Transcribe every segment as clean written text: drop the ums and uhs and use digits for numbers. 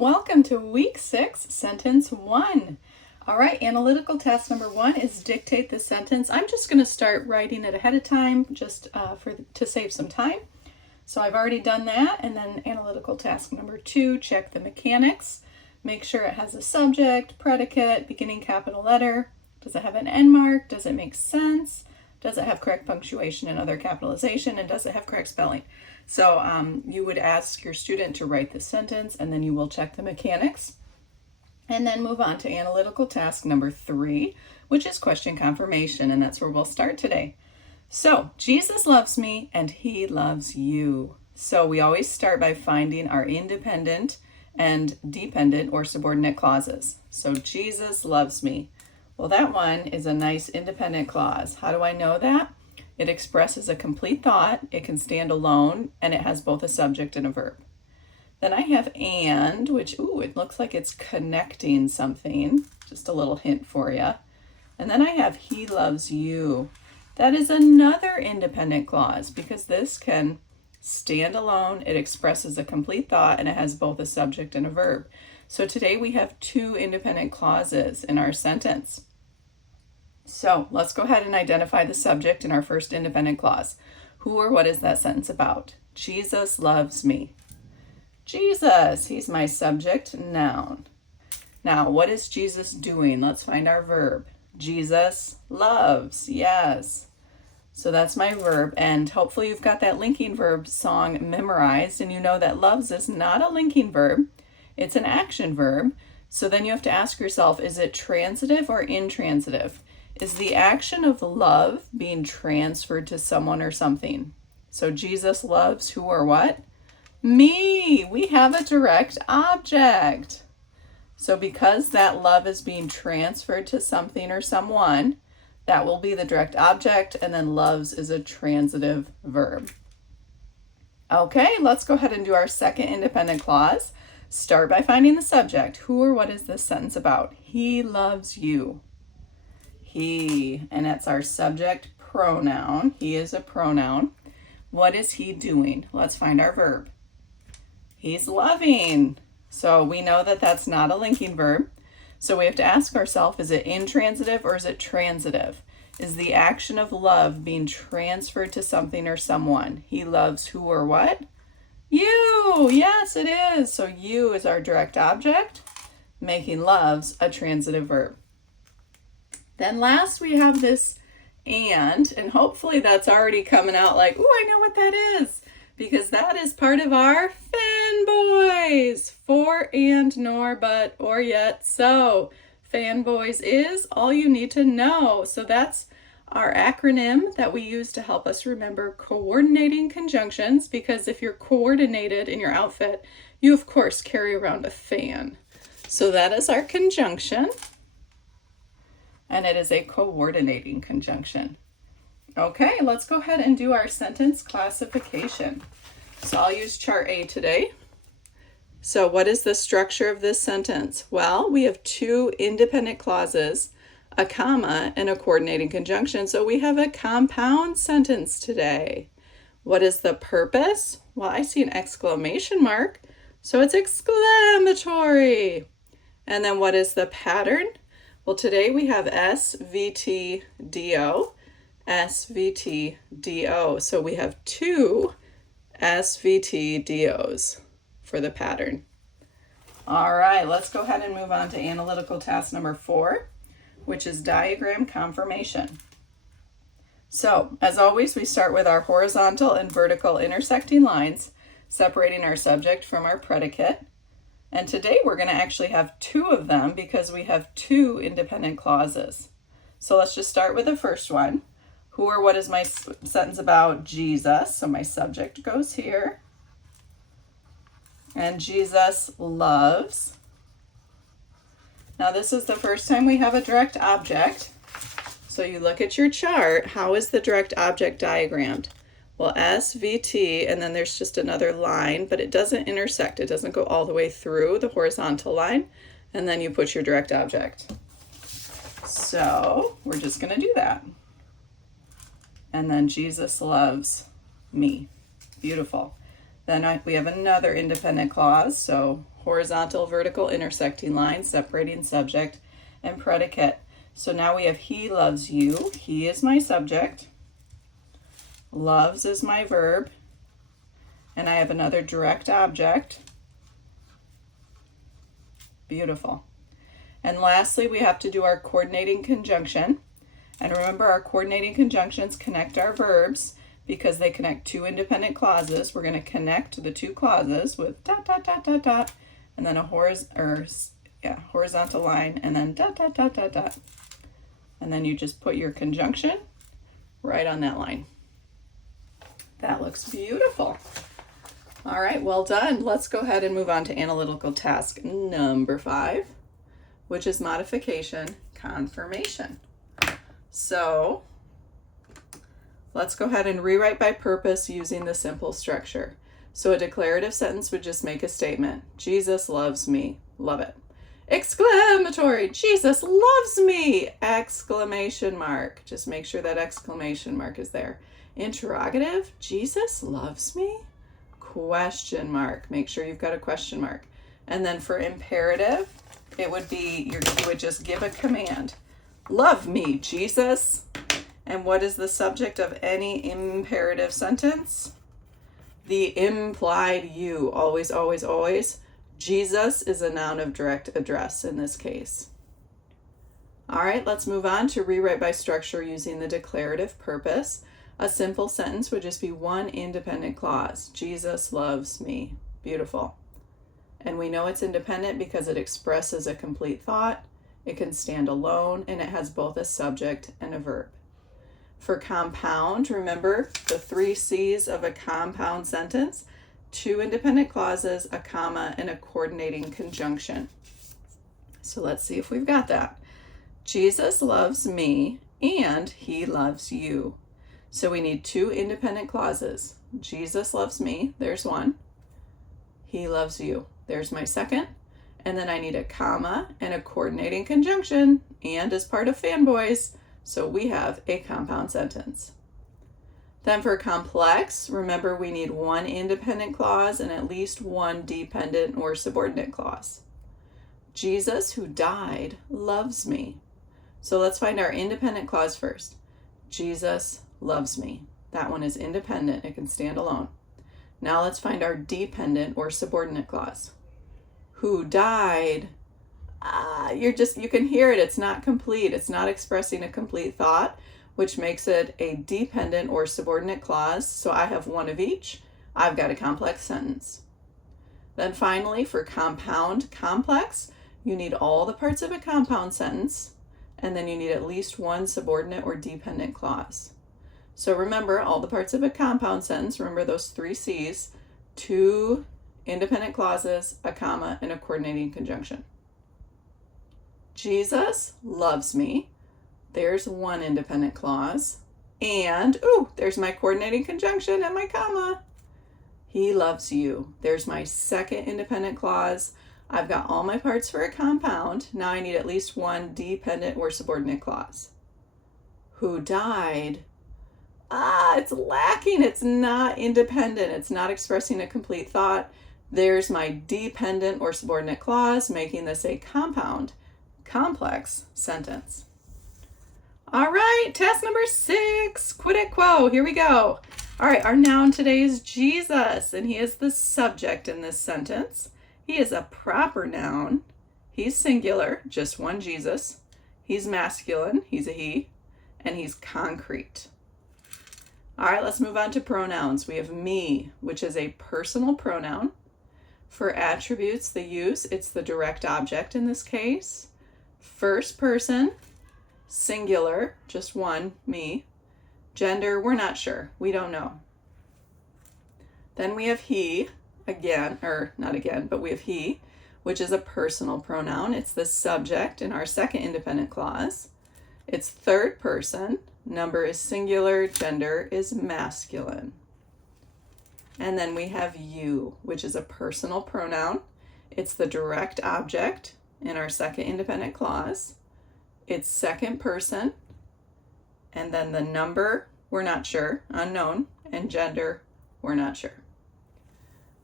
Welcome to week 6, sentence 1. All right, analytical task number 1 is dictate the sentence. I'm just going to start writing it ahead of time just to save some time. So I've already done that. And then analytical task number 2, check the mechanics. Make sure it has a subject, predicate, beginning capital letter. Does it have an end mark? Does it make sense? Does it have correct punctuation and other capitalization? And does it have correct spelling? So you would ask your student to write the sentence, and then you will check the mechanics. And then move on to analytical task number 3, which is question confirmation, and that's where we'll start today. So Jesus loves me, and he loves you. So we always start by finding our independent and dependent or subordinate clauses. So Jesus loves me. Well, that one is a nice independent clause. How do I know that? It expresses a complete thought, it can stand alone, and it has both a subject and a verb. Then I have and, which, it looks like it's connecting something. Just a little hint for you. And then I have he loves you. That is another independent clause because this can stand alone, it expresses a complete thought, and it has both a subject and a verb. So today we have 2 independent clauses in our sentence. So let's go ahead and identify the subject in our first independent clause. Who or what is that sentence about? Jesus loves me. Jesus, he's my subject, noun. Now, what is Jesus doing? Let's find our verb. Jesus loves, yes. So that's my verb, and hopefully you've got that linking verb song memorized, and you know that loves is not a linking verb. It's an action verb. So then you have to ask yourself, is it transitive or intransitive? Is the action of love being transferred to someone or something? So Jesus loves who or what? Me. We have a direct object. So because that love is being transferred to something or someone, that will be the direct object, and then loves is a transitive verb. Okay, let's go ahead and do our second independent clause. Start by finding the subject. Who or what is this sentence about? He loves you. He, and that's our subject pronoun. He is a pronoun. What is he doing? Let's find our verb. He's loving. So we know that that's not a linking verb. So we have to ask ourselves, is it intransitive or is it transitive? Is the action of love being transferred to something or someone? He loves who or what? You. Yes, it is. So you is our direct object, making loves a transitive verb. Then last we have this and hopefully that's already coming out like, I know what that is, because that is part of our fanboys. For, and, nor, but, or, yet, so. Fanboys is all you need to know. So that's our acronym that we use to help us remember coordinating conjunctions, because if you're coordinated in your outfit, you of course carry around a fan. So that is our conjunction. And it is a coordinating conjunction. Okay, let's go ahead and do our sentence classification. So I'll use chart A today. So what is the structure of this sentence? Well, we have 2 independent clauses, a comma, and a coordinating conjunction. So we have a compound sentence today. What is the purpose? Well, I see an exclamation mark, so it's exclamatory. And then what is the pattern? Well, today we have SVT-DO, SVT-DO. So we have 2 SVT-DOs for the pattern. All right, let's go ahead and move on to analytical task number 4, which is diagram confirmation. So, as always, we start with our horizontal and vertical intersecting lines, separating our subject from our predicate. And today we're going to actually have 2 of them because we have 2 independent clauses. So let's just start with the first one. Who or what is my sentence about? Jesus. So my subject goes here. And Jesus loves. Now this is the first time we have a direct object. So you look at your chart. How is the direct object diagrammed? Well, SVT, and then there's just another line, but it doesn't intersect. It doesn't go all the way through the horizontal line. And then you put your direct object. So we're just going to do that. And then Jesus loves me. Beautiful. Then we have another independent clause, so horizontal, vertical, intersecting line, separating subject and predicate. So now we have he loves you. He is my subject. Loves is my verb. And I have another direct object. Beautiful. And lastly, we have to do our coordinating conjunction. And remember, our coordinating conjunctions connect our verbs because they connect two independent clauses. We're going to connect the two clauses with dot, dot, dot, dot, dot, and then a horizontal line, and then dot, dot, dot, dot, dot. And then you just put your conjunction right on that line. That looks beautiful. All right, well done. Let's go ahead and move on to analytical task number 5, which is modification confirmation. So let's go ahead and rewrite by purpose using the simple structure. So a declarative sentence would just make a statement. Jesus loves me. Love it. Exclamatory. Jesus loves me. Exclamation mark. Just make sure that exclamation mark is there. Interrogative. Jesus loves me. Question mark. Make sure you've got a question mark. And then for imperative, it would be, you would just give a command. Love me, Jesus. And what is the subject of any imperative sentence? The implied you. Always, always, always. Jesus is a noun of direct address in this case. All right, let's move on to rewrite by structure using the declarative purpose. A simple sentence would just be one independent clause. Jesus loves me. Beautiful. And we know it's independent because it expresses a complete thought. It can stand alone, and it has both a subject and a verb. For compound, remember the 3 C's of a compound sentence: 2 independent clauses, a comma, and a coordinating conjunction. So let's see if we've got that. Jesus loves me, and he loves you. So we need 2 independent clauses. Jesus loves me, there's one. He loves you, there's my second. And then I need a comma and a coordinating conjunction, and as part of fanboys, so we have a compound sentence. Then for complex, remember we need 1 independent clause and at least 1 dependent or subordinate clause. Jesus, who died, loves me. So let's find our independent clause first. Jesus loves me. That one is independent. It can stand alone. Now let's find our dependent or subordinate clause. Who died. You can hear it. It's not complete. It's not expressing a complete thought, which makes it a dependent or subordinate clause. So I have 1 of each. I've got a complex sentence. Then finally, for compound complex, you need all the parts of a compound sentence, and then you need at least 1 subordinate or dependent clause. So remember all the parts of a compound sentence. Remember those 3 C's: 2 independent clauses, a comma, and a coordinating conjunction. Jesus loves me. There's 1 independent clause. And, there's my coordinating conjunction and my comma. He loves you. There's my second independent clause. I've got all my parts for a compound. Now I need at least 1 dependent or subordinate clause. Who died. It's lacking. It's not independent. It's not expressing a complete thought. There's my dependent or subordinate clause, making this a compound, complex sentence. All right, task number 6, quid et quo. Here we go. All right, our noun today is Jesus, and he is the subject in this sentence. He is a proper noun. He's singular, just one Jesus. He's masculine, he's a he, and he's concrete. All right, let's move on to pronouns. We have me, which is a personal pronoun. For attributes, the use, it's the direct object in this case. First person, singular, just one, me. Gender, we're not sure. We don't know. Then we have he, again, or not again, but we have he, which is a personal pronoun. It's the subject in our second independent clause. It's third person. Number is singular. Gender is masculine. And then we have you, which is a personal pronoun. It's the direct object in our second independent clause. It's second person. And then the number, we're not sure, unknown. And gender, we're not sure.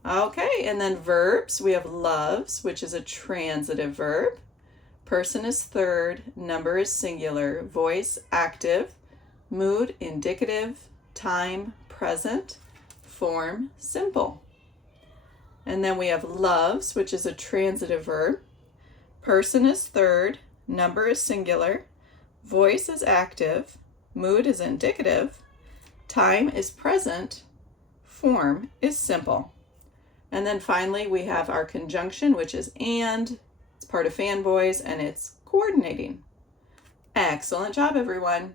Okay, and then verbs, we have loves, which is a transitive verb. Person is third, number is singular, voice active, mood indicative, time present, form simple. And then we have loves, which is a transitive verb. Person is third, number is singular, voice is active, mood is indicative, time is present, form is simple. And then finally we have our conjunction, which is and. It's part of fanboys and it's coordinating. Excellent job, everyone.